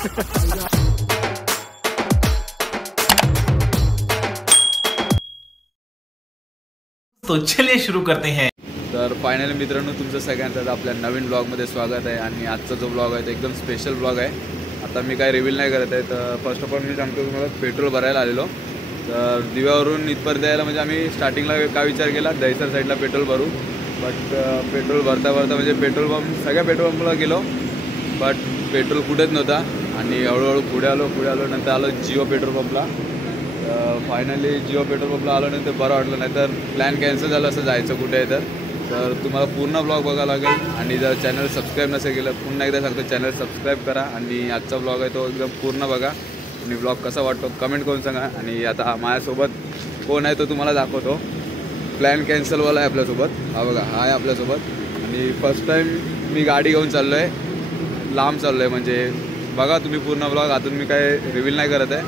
तो चलिए शुरू करते हैं। तर फायनली मित्रांनो, तुमचं सगळ्यांचं आपल्या नवीन ब्लॉगमध्ये स्वागत आहे. आणि आजचा जो ब्लॉग आहे तो एकदम स्पेशल ब्लॉग आहे. आता मी काय रिव्हील नाही करत आहे. तर फर्स्ट ऑफ ऑल मी सांगतो तुम्हाला, पेट्रोल भरायला आलेलो. तर दिव्यावरून इथपर्यंत यायला म्हणजे आम्ही स्टार्टिंगला काय विचार केला, दहिसर साईडला पेट्रोल भरू. बट पेट्रोल भरता म्हणजे पेट्रोल पंप सगळ्या पेट्रोल पंपला गेलो, बट पेट्रोल कुठेच नव्हता. आणि हळूहळू पुढे आलो नंतर आलो जिओ पेट्रोल पंपला. फायनली जिओ पेट्रोल पंपला आलो नंतर बरं वाटलं, नाही तर प्लॅन कॅन्सल झालं असं जायचं कुठे आहे. तर तुम्हाला पूर्ण ब्लॉग बघावं लागेल. आणि जर चॅनल सबस्क्राईब नसेल केलं, पुन्हा एकदा सांगतो चॅनल सबस्क्राईब करा. आणि आजचा ब्लॉग आहे तो एकदम पूर्ण बघा. आणि ब्लॉग कसा वाटतो कमेंट करून सांगा. आणि आता माझ्यासोबत कोण आहे तो तुम्हाला दाखवतो. प्लॅन कॅन्सलवाला आहे आपल्यासोबत. हा बघा, हा आहे आपल्यासोबत. आणि फर्स्ट टाईम मी गाडी घेऊन चाललो आहे, लांब चाललो आहे. म्हणजे बघा तुम्ही पूर्ण ब्लॉग. अजून मी काय रिव्हील नाही करत आहे.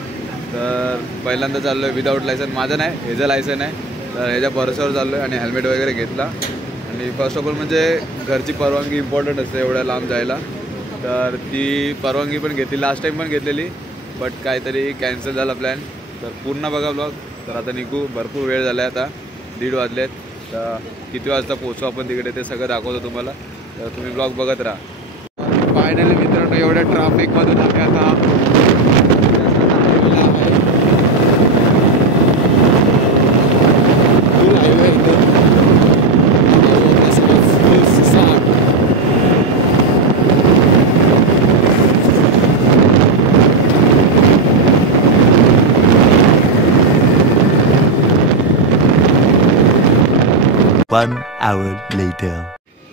तर पहिल्यांदा चाललो आहे विदाऊट लायसन. माझं नाही, ह्याचं लायसन आहे. तर ह्याच्या भरोश्यावर चाललो आहे. आणि हेल्मेट वगैरे घेतला. आणि फर्स्ट ऑफ ऑल म्हणजे घरची परवानगी इम्पॉर्टंट असते एवढ्या लांब जायला. तर ती परवानगी पण घेतली, लास्ट टाईम पण घेतलेली, बट काहीतरी कॅन्सल झाला प्लॅन. तर पूर्ण बघा ब्लॉग. तर आता निघू, भरपूर वेळ झाला आहे, आता 1:30 वाजलेत. तर किती वाजता पोहोचू आपण तिकडे ते सगळं दाखवतो तुम्हाला. तर तुम्ही ब्लॉग बघत राहा. फायनली मित्रांनो, एवढ्या ट्रॅफिकमधून आम्ही आता One hour later.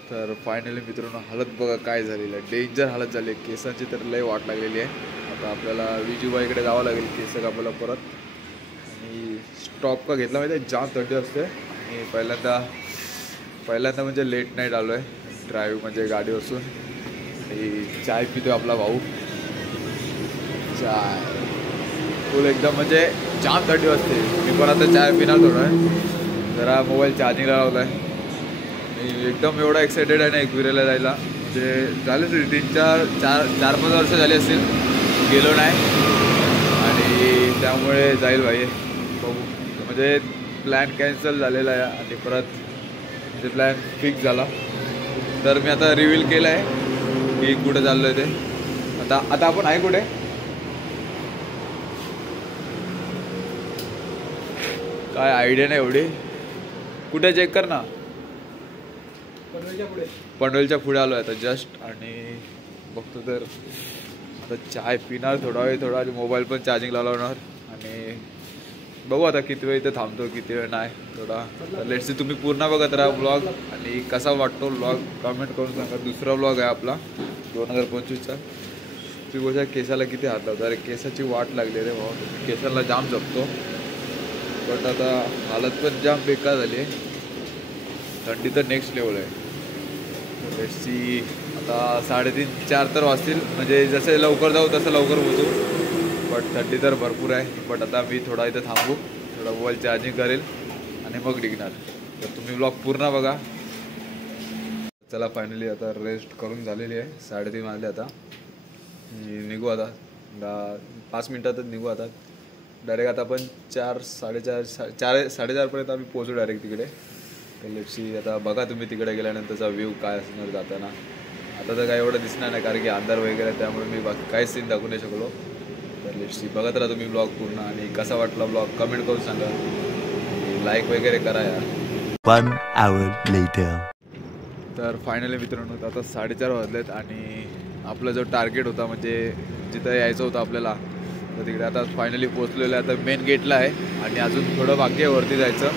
तर फायनली मित्रांनो, हालत बघा काय झालेलं आहे. डेंजर हालत झाली आहे. केसांची तर लय वाट लागलेली आहे. आता आपल्याला विजूबाईकडे जावं लागेल केस कापायला परत. आणि स्टॉप का घेतला माहिती आहे, जाम थंडी असते. आणि पहिल्यांदा म्हणजे लेट नाईट आलो आहे ड्राईव्ह म्हणजे गाडी बसून. आणि चाय पितो आपला भाऊ. चाय फुल एकदम म्हणजे जाम थंडी असते. मी पण आता चाय पिणार थोडं आहे. जरा मोबाईल चार्जिंगला लावला आहे. आणि एकदम एवढा एक्सायटेड आहे ना एकविरेला जायला. म्हणजे झाले 4-5 वर्ष झाले असतील गेलो नाही. आणि त्यामुळे जाईल भाई, बघू. म्हणजे प्लॅन कॅन्सल झालेला आहे आणि परत म्हणजे प्लॅन फिक्स झाला. तर मी आता रिव्हील केलं आहे की कुठे चाललो आहे ते. आता आपण आहे कुठे, काय आयडिया नाही एवढी. कुठे चेक कर ना. पनवेलच्या पुढे आलो आहे आता जस्ट. आणि बघतो तर आता चाय पिणार थोडा वेळ, मोबाईल पण चार्जिंगला लावणार. आणि बघू आता किती वेळ इथे थांबतो, किती वेळ नाही थोडा. तर लेट्स सी. तुम्ही पूर्ण बघत राहा ब्लॉग. आणि कसा वाटतो ब्लॉग कमेंट करून सांगा. दुसरा ब्लॉग आहे आपला 2025चा. तुम्ही बोलता केसाला किती हात लावतो. अरे केसाची वाट लागली रे भाऊ, केसाला जाम जपतो. बट आता हालत पण जाम बेकार झाली आहे. थंडी तर नेक्स्ट लेवल आहे. Let's see. आता 3:30-4 तर वाजतील. म्हणजे जसं लवकर जाऊ तसं लवकर पोहोचू. बट थंडी तर भरपूर आहे. बट आता मी थोडा इथं थांबू, थोडा मोबाईल चार्जिंग करेल आणि मग निघणार. तर तुम्ही ब्लॉग पूर्ण बघा. चला फायनली आता रेस्ट करून झालेली आहे. 3:30 वाजले आता. निघू आता 5 मिनटातच निघू आता डायरेक्ट. आता आपण 4-4:30पर्यंत आम्ही पोहोचू डायरेक्ट तिकडे. तर लेट्सी. आता बघा तुम्ही तिकडे गेल्यानंतरचा व्ह्यू काय असणार जाताना. आता तर काय एवढं दिसणार नाही कारण की अंधार वगैरे, त्यामुळे मी बाकी काहीच सीन दाखवू नाही शकलो. तर लेट्सी बघत राहा तुम्ही ब्लॉग पूर्ण. आणि कसा वाटला ब्लॉग कमेंट करून सांगा. लाईक वगैरे करा यार. 1 hour later. तर फायनली मित्रांनो, आता 4:30 वाजलेत. आणि आपला जो टार्गेट होता म्हणजे जिथं यायचं होतं आपल्याला, तर तिकडे आता फायनली पोचलेलं आहे. आता मेन गेटला आहे आणि अजून थोडं बाकी आहे वरती जायचं.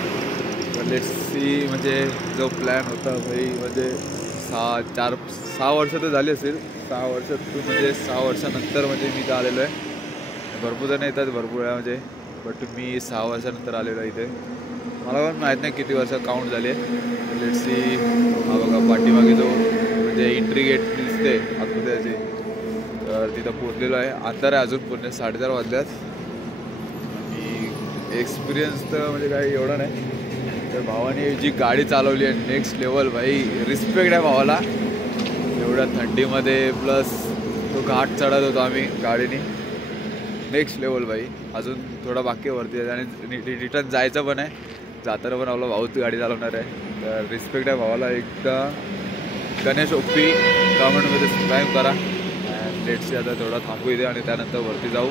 तर लेट्स सी. म्हणजे जो प्लॅन होता भाई, म्हणजे 6 वर्ष तर झाली असेल. 6 वर्षातून म्हणजे 6 वर्षानंतर म्हणजे मी इथं आलेलो आहे. भरपूर जण येतात भरपूर वेळा म्हणजे, बट मी 6 वर्षानंतर आलेलो आहे इथे. मला पण माहीत नाही किती वर्ष काउंट झाले. Let's see. हा बघा पाठीमागे जो म्हणजे एंट्री गेट दिसते आतमध्ये त्याची, तर तिथं पोचलेलो आहे. अंधार आहे अजून पूर्ण. 4:30 वाजल्यात. आणि एक्सपिरियन्स तर म्हणजे काही एवढा नाही. तर भावाने जी गाडी चालवली आहे नेक्स्ट लेवल भाई, रिस्पेक्ट आहे भावाला. एवढ्या थंडीमध्ये प्लस तो घाट चढत होतो आम्ही गाडीने. नेक्स्ट लेवल बाई. अजून थोडा बाकी वरती आहे आणि रिटर्न जायचं पण आहे. जाताना पण आपला भाऊच गाडी चालवणार आहे. तर रिस्पेक्ट आहे भावाला. एकदा गणेश ओप्पी कमेंटमध्ये सबस्क्राईब करा. लेट्सची आता थोडा थांबू इथे आणि त्यानंतर वरती जाऊ.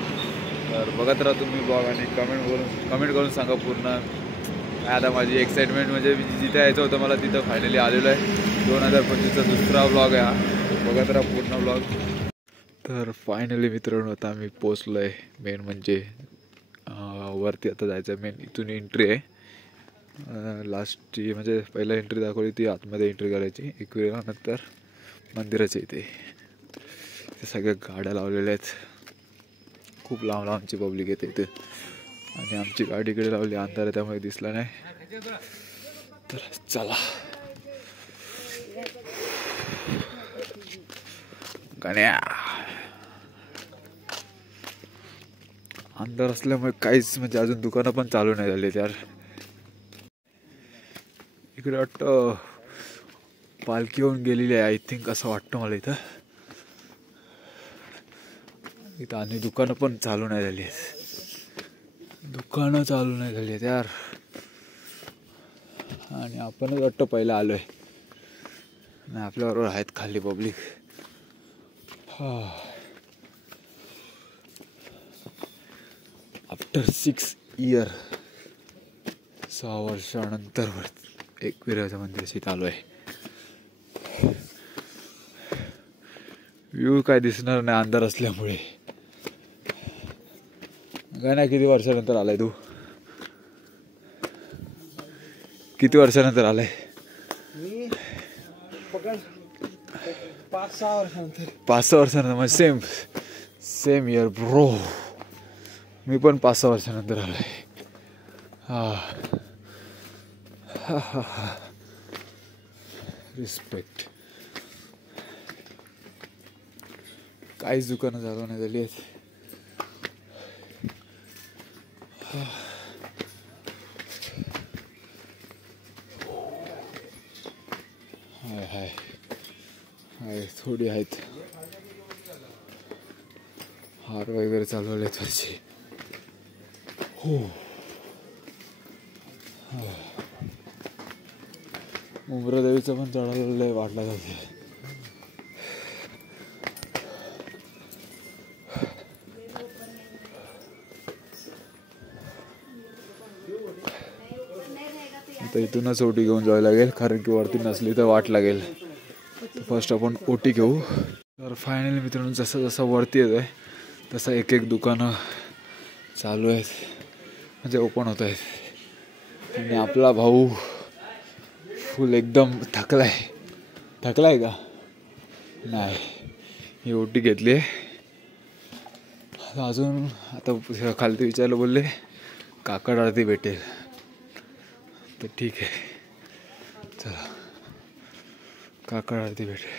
तर बघत राहा तुम्ही ब्लॉग आणि कमेंट करून सांगा पूर्ण. आता माझी एक्साइटमेंट म्हणजे जिथे यायचं होतं मला तिथं फायनली आलेलो आहे. 2025चा दुसरा ब्लॉग आहे हा. बघत राहा पूर्ण ब्लॉग. तर फायनली मित्रांनो आता आम्ही पोचलो आहे. मेन म्हणजे वरती आता जायचं आहे. मेन इथून एंट्री आहे. लास्टची म्हणजे पहिला एंट्री दाखवली ती आतमध्ये एंट्री करायची. एक वेळानंतर मंदिराच्या इथे ते सगळ्या गाड्या लावलेल्या आहेत. खूप लांब लांबची पब्लिक येते इथे. आणि आमची गाडी इकडे लावली. अंधार आहे त्यामुळे दिसला नाही. तर चला गण्या. अंधार असल्यामुळे काहीच म्हणजे अजून दुकानं पण चालू नाही झाली. यार इकडे वाटतं पालखी होऊन गेलेली आहे आय थिंक असं वाटतं मला इथं. आणि दुकानं पण चालू नाही झाली आहेत. दुकानं चालू नाही झाली आहेत यार. आणि आपणच वाटतं पहिला आलो आहे. नाही आपल्याबरोबर आहेत खाली पब्लिक. आफ्टर 6 इयर 6 वर्षानंतर एकविराच्या मंदिराशी आलो आहे. व्ह्यू काय दिसणार नाही अंधार असल्यामुळे. काय नाही. किती वर्षानंतर आलाय तू? किती वर्षानंतर आलाय? मी 5-6 वर्षानंतर. 5-6 वर्षानंतर. म्हणजे सेम इयर ब्रो. मी पण 5-6 वर्षानंतर आलोय. रिस्पेक्ट. काहीच दुकानं चालू नाही झाली आहेत. हाय थोडी आहेत. हार वगैरे चालवले आहेत वरची. हो उमरादेवीचं पण चढायला वाटला जाते. आता इथूनच ओटी घेऊन जावं लागेल कारण की वरती नसली तर वाट लागेल. फर्स्ट आपण ओटी घेऊ. तर फायनली मित्रांनो जसं जसं वरती येत आहे तसं एक एक दुकानं चालू आहेत म्हणजे ओपन होत आहेत. आणि आपला भाऊ फुल एकदम थकलाय का नाही. ही ओटी घेतली आहे. अजून आता खालती विचारलं बोलले काकड आरती भेटेल. तर ठीक आहे चला काकड आरती भेटेल.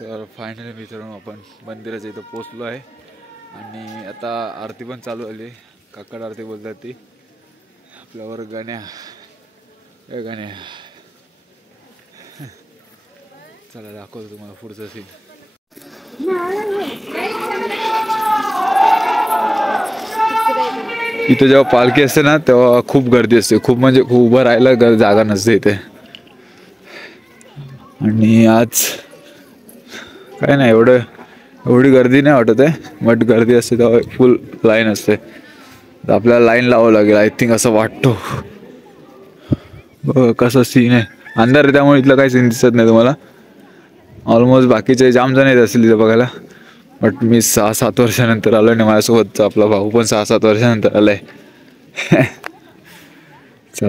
तर फायनली मित्रांनो आपण मंदिराच्या इथं पोचलो आहे. आणि आता आरती पण चालू झाली. काकड आरती बोलतात ती. आपल्यावर गण्या चला दाखवतो तुम्हाला पुढचं सीन. इथं जेव्हा पालखी असते ना तेव्हा खूप गर्दी असते. खूप म्हणजे खूप उभं राहायला जागा नसते इथे. आणि आज काय नाही एवढी गर्दी नाही वाटत आहे. बट गर्दी असते तेव्हा फुल लाईन असते. तर आपल्याला लाईन लावावं लागेल आय थिंक असं वाटतो. कसं सीन आहे. अंधार आहे त्यामुळे इथलं काही सीन दिसत नाही तुम्हाला. ऑलमोस्ट बाकीचे जाम जण येत असतील इथं बघायला. बट मी 6-7 वर्षानंतर आलो आणि माझ्यासोबतचा आपला भाऊ पण 6-7 वर्षानंतर आलाय. जय.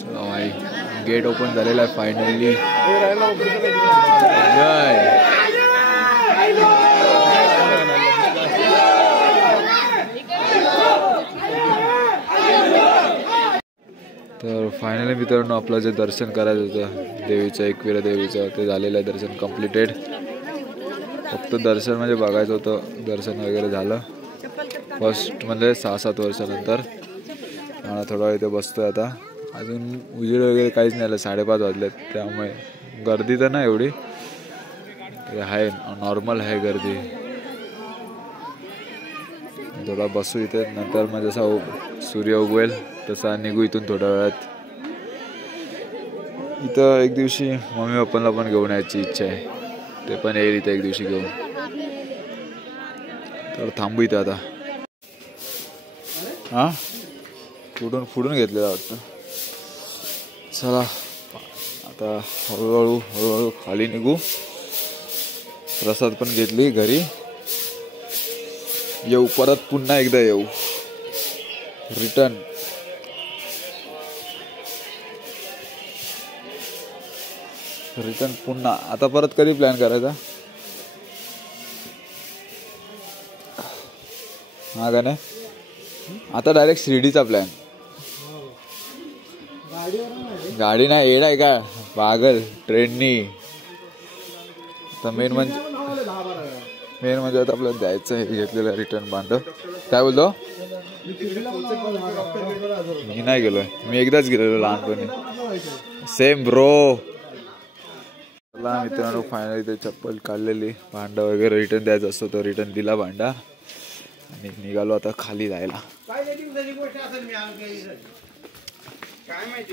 चला भाई गेट ओपन झालेला आहे फायनली. जय. तर फायनली मित्रांनो आपलं जे दर्शन करायचं होतं देवीचं एकविरा देवीचं ते झालेलं आहे. दर्शन कम्प्लिटेड. फक्त दर्शन म्हणजे बघायचं होतं. दर्शन वगैरे झालं फर्स्ट म्हणजे 6-7 वर्षानंतर. मला थोडा वेळ इथे बसतोय आता अजून उजेड वगैरे काहीच नाही आलं, 5:30 वाजलेत. त्यामुळे गर्दी तर नाही एवढी, आहे नॉर्मल आहे गर्दी. थोडा बसू इथे, नंतर मग जसा सूर्य उगवेल तसा निघू इथून थोड्या वेळात. इथं एक दिवशी मम्मी पप्पांना पण घेऊन यायची इच्छा आहे, ते पण येईल इथं एक दिवशी घेऊन. तर थांबू इथं आता. हां फुडून घेतलेला वाटतं. चला आता हळूहळू खाली निघू. प्रसाद पण घेतली घरी. येऊ परत, पुन्हा एकदा येऊ, रिटर्न. पुन्हा. आता परत कधी प्लॅन करायचा? हा का नाही, आता डायरेक्ट शिर्डीचा प्लॅन. गाडी नाही, येड आहे का पागल, ट्रेननी. तर मेन म्हणजे आता आपल्याला जायचं आहे. घेतलेलं रिटर्न भांड. काय बोलतो? मी नाही गेलोय, मी एकदाच गेलेलो लहानपणी. Same bro. चला मित्रांनो, फायनली ते चप्पल काढलेली, भांडा वगैरे रिटर्न द्यायचा असतो तो रिटर्न दिला भांडा, आणि निघालो आता खाली जायला.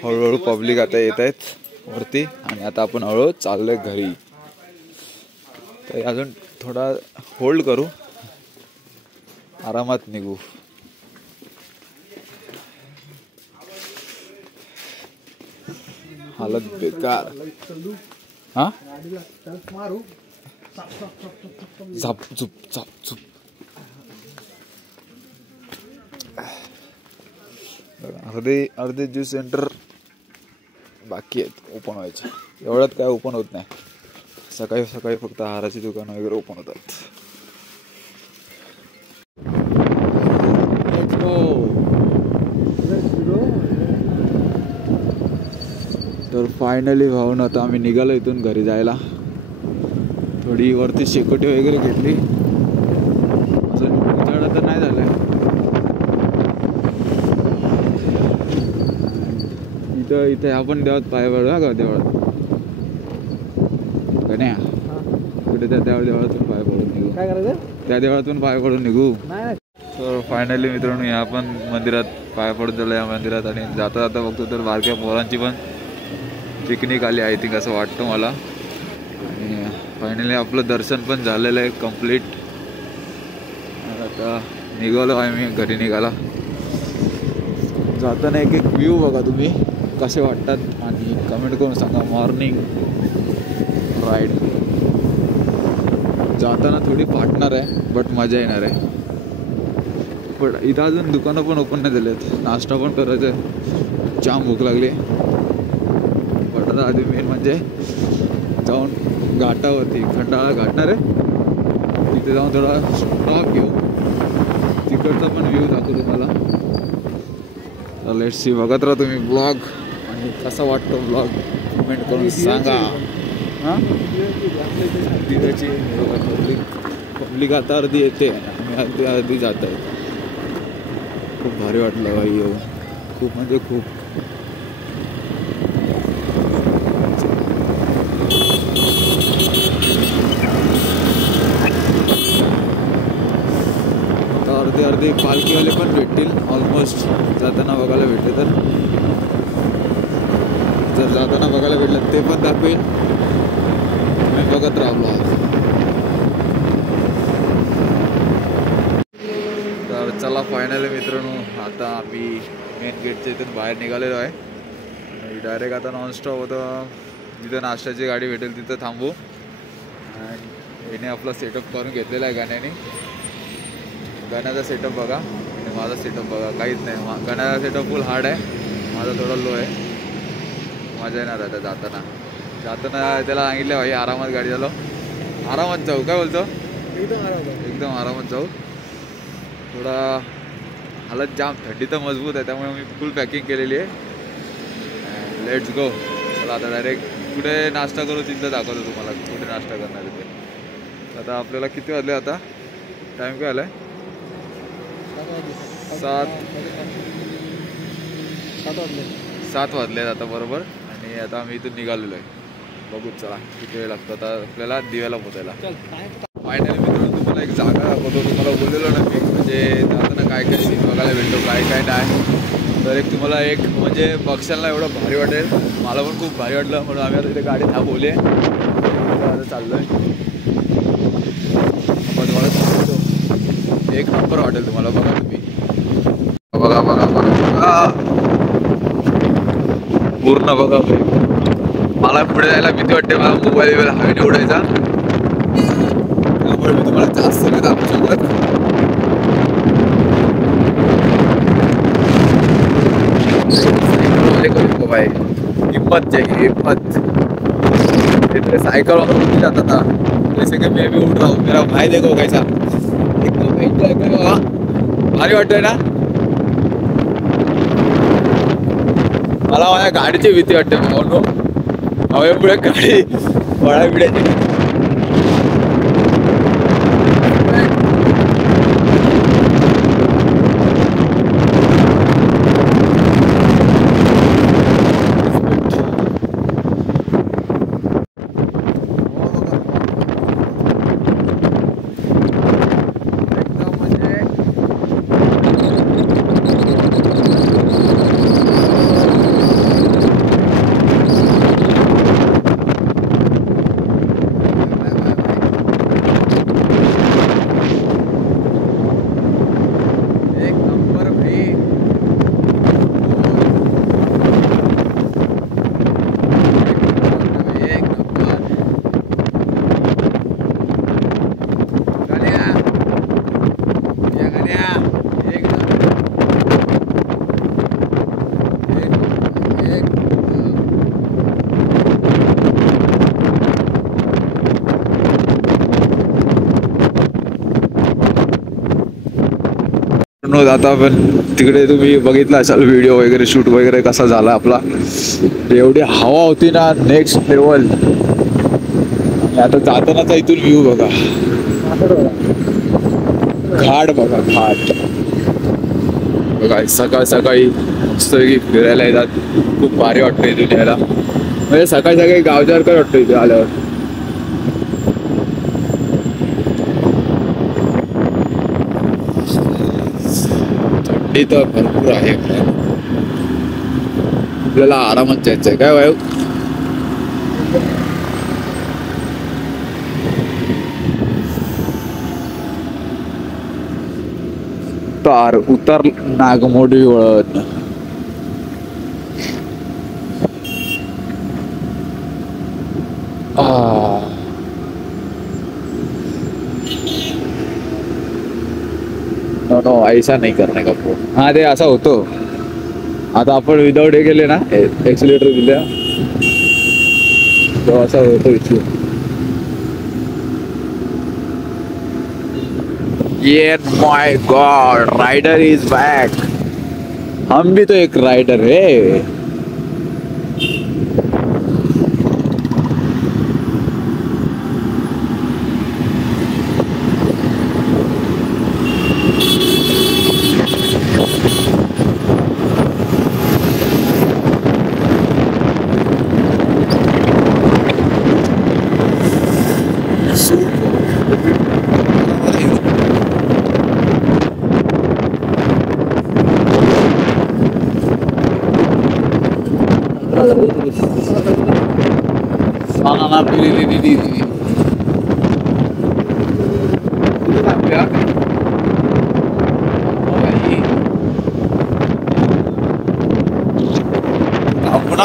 हळूहळू पब्लिक आता येत आहेत वरती, आणि आता आपण हळूहळू चाललोय घरी. तर अजून थोडा होल्ड करू, आरामात निघू. हालत बेकार. हा झाप झुप. अर्धे ज्यूस सेंटर बाकी आहेत ओपन व्हायचे. एवढ्यात काय ओपन होत नाही. सकाळी फक्त आहाराची दुकानं वगैरे ओपन होतात. तर फायनली भाऊन आता आम्ही निघालो इथून घरी जायला. थोडी वरती शेकोटी वगैरे घेतली. अजून उजाडा तर नाही झालाय. इथे आपण देवात पाय पडू का देवळात का नाही? कुठे त्या देवळातून पाय पडून निघू. काय करायचं? त्या देवळातून पाय पडून निघू. तर फायनली मित्रांनो, या पण मंदिरात पाय पडून झालं या मंदिरात. आणि जाता बघतो तर बारक्या पोरांची पण पिकनिक आली आय थिंक, असं वाटतं मला. आणि फायनली आपलं दर्शन पण झालेलं आहे कम्प्लीट. आता निघालो आहे मी घरी निघाला. जाताना एक व्ह्यू बघा तुम्ही कसे वाटतात, आणि कमेंट करून सांगा. मॉर्निंग राईड जाताना थोडी फाटणार आहे, बट मजा येणार आहे. पण इथं अजून दुकानं पण ओपन नाही झालेत. नाश्ता पण करायचं आहे, जाम भूक लागली. बट आता आधी मेन म्हणजे जाऊन घाटावरती खंडाळा घाटणार आहे, तिथे जाऊन थोडा स्टॉप घेऊ. तिकडचा पण व्ह्यू दाखवू तुम्हाला. Let's see. बघत राहा तुम्ही ब्लॉग, आणि कसा वाटतो ब्लॉग कमेंट करून सांगा. हां तिथेची पब्लिक आता अर्धी येते आणि अर्धी जात आहे. खूप भारी वाटलं बाई येऊन, खूप म्हणजे खूप. अर्धे पालखीवाले पण भेटतील ऑलमोस्ट जाताना बघायला भेटले तर. जर जाताना बघायला भेटलं ते पण दाखवेल. मी बघत राहिलो. तर चला फायनली मित्रांनो, आता आम्ही मेन गेटच्या इथून बाहेर निघालेलो आहे. आणि डायरेक्ट आता नॉनस्टॉप होतं. जिथं नाश्त्याची गाडी भेटेल तिथं थांबू. आणि याने आपला सेटअप करून घेतलेला आहे गाण्याने. गाण्याचा सेटअप बघा आणि माझा सेटअप बघा, काहीच नाही. गाण्याचा सेटअप फुल हार्ड आहे, माझा थोडा लो आहे. मजा येणार आता जाताना त्याला सांगितलं भाई आरामात गाडी झालो, आरामात जाऊ. काय बोलतो? एकदम आरामात जाऊ. थोडा हालत जाम, थंडी तर मजबूत आहे, त्यामुळे मी फुल पॅकिंग केलेली आहे. Let's go. चला आता डायरेक्ट कुठे नाश्ता करू तिथलं दाखवतो तुम्हाला, कुठे नाश्ता करणार आहे ते. आता आपल्याला किती वाजले? आता टाईम काय आला आहे? 7 7 वाजलेत आता बरोबर आणि आता आम्ही इथून निघालेलो आहे. बघू चला किती वेळ लागतो आता आपल्याला दिव्याला पोचायला. फायनली मित्रांनो तुम्हाला एक जागा दाखवतो. तुम्हाला बोललेलो ना मी म्हणजे जाताना काय काय सीन बघायला भेटतो काय काय नाही. तर एक तुम्हाला एक म्हणजे बघशाला एवढं भारी वाटेल. मला पण खूप भारी वाटलं म्हणून आम्ही आता इथे गाडी थांबवली आहे. आता चाललो आहे. तुम्हाला सांगतो एक नंबर वाटेल तुम्हाला. बघा तुम्ही बघा बघा बघा पूर्ण बघा. मला पुढे जायला भीती वाटते. मला मोबाईल हवेने उडायचा त्यामुळे मी तुम्हाला जास्त नाही दाखवू शकत. भाई हिम्मत चाहिए हिम्मत. इतने साइकिल वाले जाता था जैसे कि मैं भी उड़ रहा हूँ. मेरा भाई देखो कैसा एकदम एंजॉय करो. भारी वाटतंय ना. मला माझ्या गाडीची भीती वाटते म्हणून हवेमुळे गाडी वळा बिड्याची. आता आपण तिकडे तुम्ही बघितला असाल व्हिडिओ वगैरे शूट वगैरे कसा झाला आपला. एवढी हवा होती ना नेक्स्ट लेवल. आता जातानाचा इथून व्ह्यू बघा. घाट बघा घाट बघा. सकाळ सकाळी मस्त फिरायला येतात. खूप भारी वाटतं इथून यायला. म्हणजे सकाळी सकाळी गावच्यासारखं वाटतं इथे आल्यावर. थंडी तर भरपूर आहे. आपल्याला आरामात जायचं आहे काय वायू. तार उतार नागमोडी वळण. नो ऐसा नाही करणे का फोन. हा ते असा होतो. आता आपण विदाउट हे केले ना एक्सिलेटर दिल्या तो असा होतो इथे. ये माय गॉड राइडर इज बैक. हम भी तो एक राइडर है.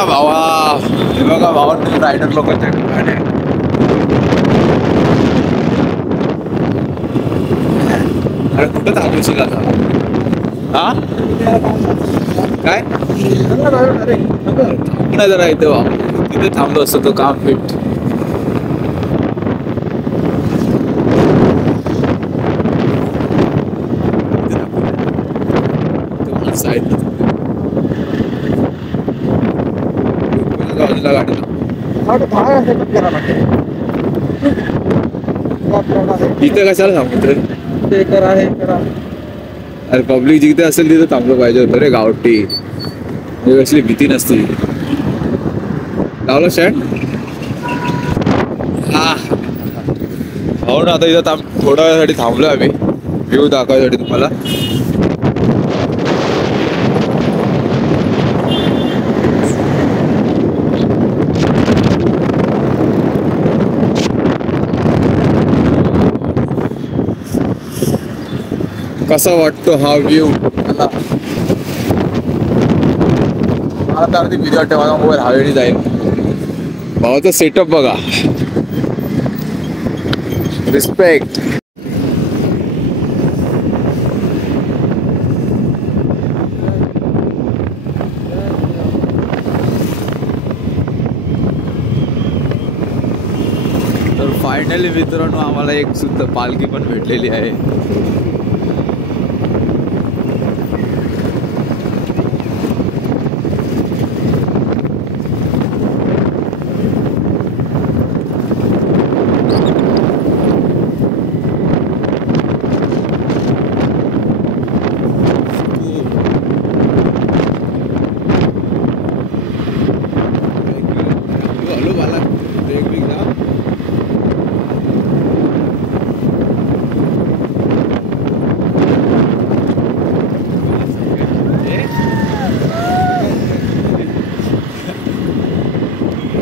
भावा हे बघा भावांनी रायडर लोकांच्या गाड्या. अरे कुठं थांबशील आता. हा काय थांबणार जरा इथे भाऊ. तिथे थांबलो असतो तो काम फिट. साईड इथं कशाला थांबतोय. अरे पब्लिक जिथे असेल तिथे थांबलं पाहिजे होतं रे गावठी. कसली भीती नसती. लावलं स्टँड हो ना. आता इथं थोड्या वेळासाठी थांबलोय आम्ही व्ह्यू दाखवायसाठी तुम्हाला. कसा वाटतो हा व्ह्यू मला तर अगदी भीती वाटते. माझा मोबाईल हवेने जाईल. भावाचा सेटअप बघा. रिस्पेक्ट. तर फायनली मित्रांनो आम्हाला एक सुद्धा पालखी पण भेटलेली आहे.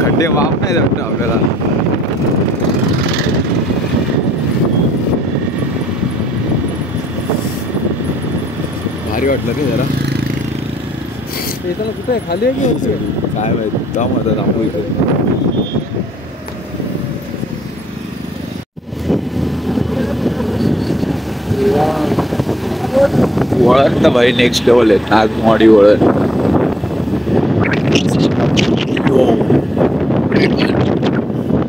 खड्डे माफ नाही वाटतं आपल्याला. भारी वाटलं ते जरा. येताना कुठे आहे? खाली आहे की वरती आहे? काय माहिती. जाऊ आता थांबू इथे. वळण तर भाई नेक्स्ट लेवल आहे. नागमोडी वळण.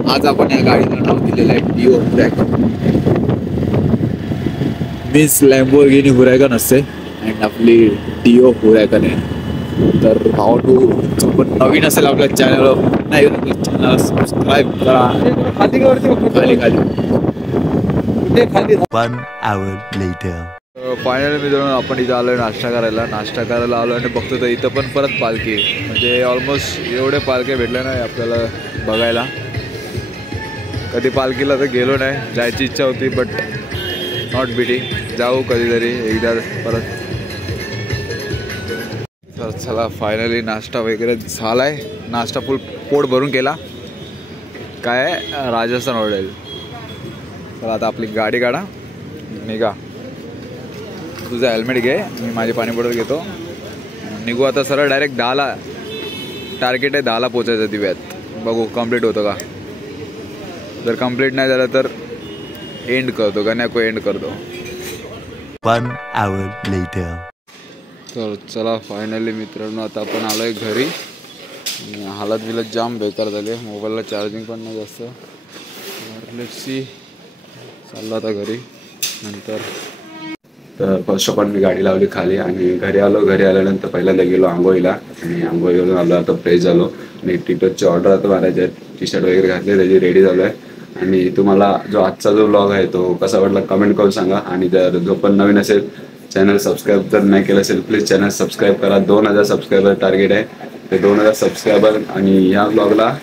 आज आपण या गाडीचं नाव दिलेलं आहे डिओ हुरॅकन. मीन्स लॅम्बोर्गिनी हुरॅकन असते आणि आपली डिओ हुरॅकन आहे. तर भाऊ तू पण नवीन असेल आपल्या चॅनलवर नाही चॅनल सबस्क्राईब करा. खाली का वरती? खाली खाली. कुठे खाली? 1 hour later. फायनली मित्रांनो आपण इथं आलो आहे नाश्ता करायला आलो आणि बघतो तर इथं पण परत पालखी. म्हणजे ऑलमोस्ट एवढे पालख्या भेटल्या नाही आपल्याला बघायला. कधी पालखीला तर गेलो नाही. जायची इच्छा होती बट नॉट बिटिंग. जाऊ कधीतरी एकदा परत. तर चला फायनली नाश्ता वगैरे झाला आहे. नाश्ता फुल पोट भरून केला. काय आहे राजस्थान हॉटेल. चला आता आपली गाडी काढा निघा. तुझं हेल्मेट घे. मी माझी पाणी बॉटल घेतो. निघू आता सरळ डायरेक्ट 10ला. टार्गेट आहे 10ला पोचायचं दिव्यात. बघू कंप्लीट होतं का. जर कंप्लीट नाही झालं तर एंड करतो का नको एंड करतो. 1 hour later. तर चला फायनली मित्रांनो आता आपण आलो आहे घरी. हालत बिलत जाम बेकार झाली आहे. मोबाईलला चार्जिंग पण नाही जास्त. Let's see. चाललो आता घरी नंतर. तर फर्स्ट ऑफ ऑल मी गाडी लावली खाली आणि घरी आल्यानंतर पहिल्यांदा गेलो आंघोळीला आणि आंघोळीवरून आलो. आता फ्रेश झालो आणि टी-शर्टची ऑर्डर आता मारायची आहे. टी-शर्ट वगैरे घातले त्याची रेडी झालो आहे. आणि तुम्हाला आजचा जो व्लॉग आहे तो कसा वाटला कमेंट करून सांगा. आणि जर जो पण नवीन असेल चॅनल सबस्क्राईब जर नाही केलं असेल प्लीज चॅनल सबस्क्राईब करा. 2000 सबस्क्रायबर टार्गेट आहे. ते 2000 सबस्क्रायबर आणि ह्या व्लॉगला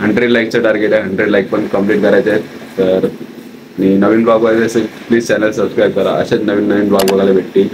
100 लाईकचं टार्गेट आहे. 100 लाईक पण कम्प्लीट करायचे आहेत. तर नवीन ब्लॉग बघायचे असेल प्लीज चॅनल सबस्क्राईब करा. असेच नवीन ब्लॉग बघायला भेटतील.